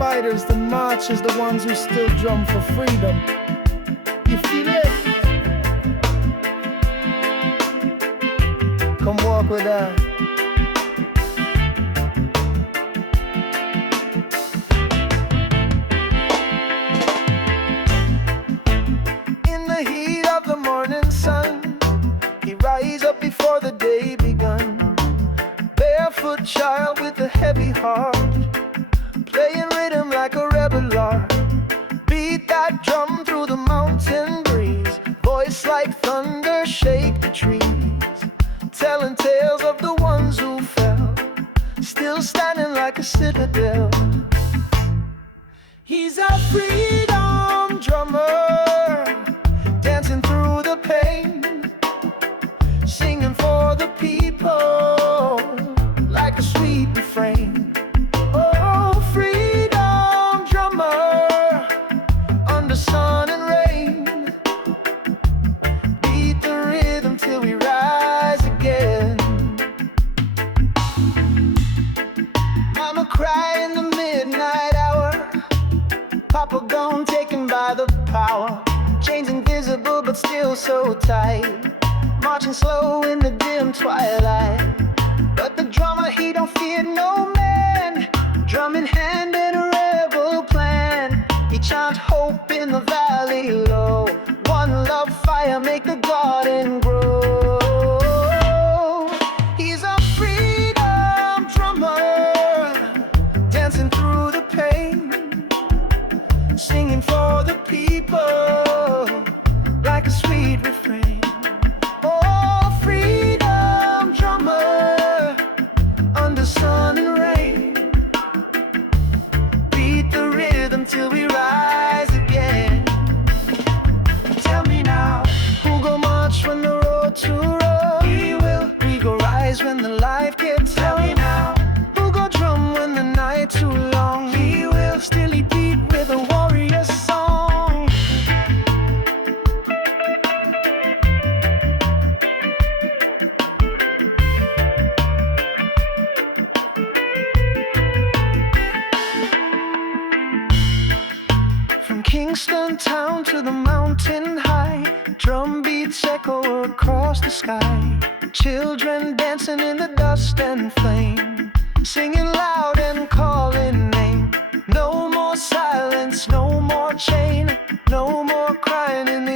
fighters, the marchers, the ones who still drum for freedom. You feel it? Come walk with us. In the heat of the morning sun, he rise up before the day begun. Barefoot child with a heavy heart, playing rhythm like a rebel lark. Beat that drum through the mountain breeze, voice like thunder shake the trees, telling tales of the ones who fell, still standing like a citadel. He's a freedom drummer, dancing through the pain, singing for the people like a sweet refrain. Oh, freedom drummer, under sun and rain, beat the rhythm till we rise again. Mama cry in the midnight hour, Papa gone taken by the power. Chains invisible but still so tight, marching slow in the dim twilight. But the drummer, he don't fear no man, drum in hand and a rebel plan. He chant hope in the valley low, one love fire make the garden grow. He's a freedom drummer, dancing through the pain, singing for the people like a sweet refrain. Oh, freedom drummer, under sun and rain, beat the rhythm till we rise again. Tell me now, who go march when the road too rough? We will. We go rise when the life gets. Tell me now, who go drum when the night too long? We will. Still he beat with a warrior song. From Kingston town to the mountain high, drum beats echo across the sky. Children dancing in the dust and flame, singing loud and calling name. No more silence, no more chain, no more crying in the